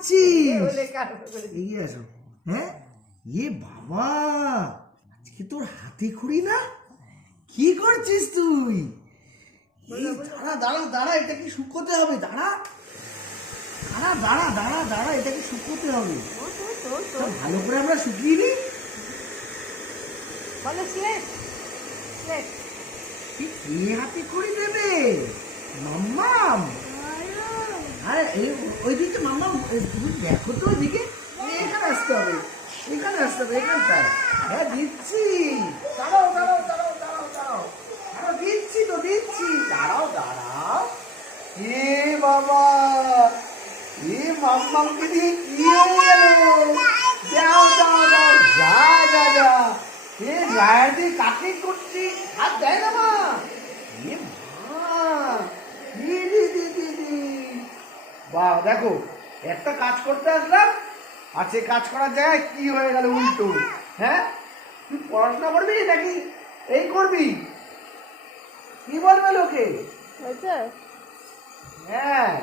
করছিস? এগিয়ে আসো। হ্যাঁ, এ বাবা, আজকে তোর হাতে খড়ি না? কি করছিস তুই? এই দাঁড়া দাঁড়া দাঁড়া, এটাকে শুকোতে হবে। দাঁড়া দাঁড়া দাঁড়া দাঁড়া দাঁড়া, এটাকে শুকোতে হবে। ভালো করে আমরা শুকিয়ে নিই। কে হাতে খড়ি দেবে? মাম্মাম। আরে ওই দিকে মাম্মাম, তুমি দেখো তো ওইদিকে। এখানে আসতে হবে, এখানে আসতে হবে, এখানটায়। হ্যাঁ দিচ্ছি, দাঁড়াও দাঁড়াও দাঁড়াও দাঁড়াও দাঁড়াও দাঁড়াও, দিচ্ছি তো দিচ্ছি, দাঁড়াও দাঁড়াও। এ বাবা, এ মাম্মামকে দিয়ে কি হয়ে গেল? যাও যাও যাও, যা যা যা। এ গায়ে কাকে করছি, হাত দেয় না মা। এ মা, বাহ, দেখো একটা কাজ করতে আসলাম আর সে কাজ করার জায়গায় কি হয়ে গেল উল্টো। হ্যাঁ, তুই পড়াশোনা করবি নাকি এই করবি? কি বলবে লোকে? হ্যাঁ।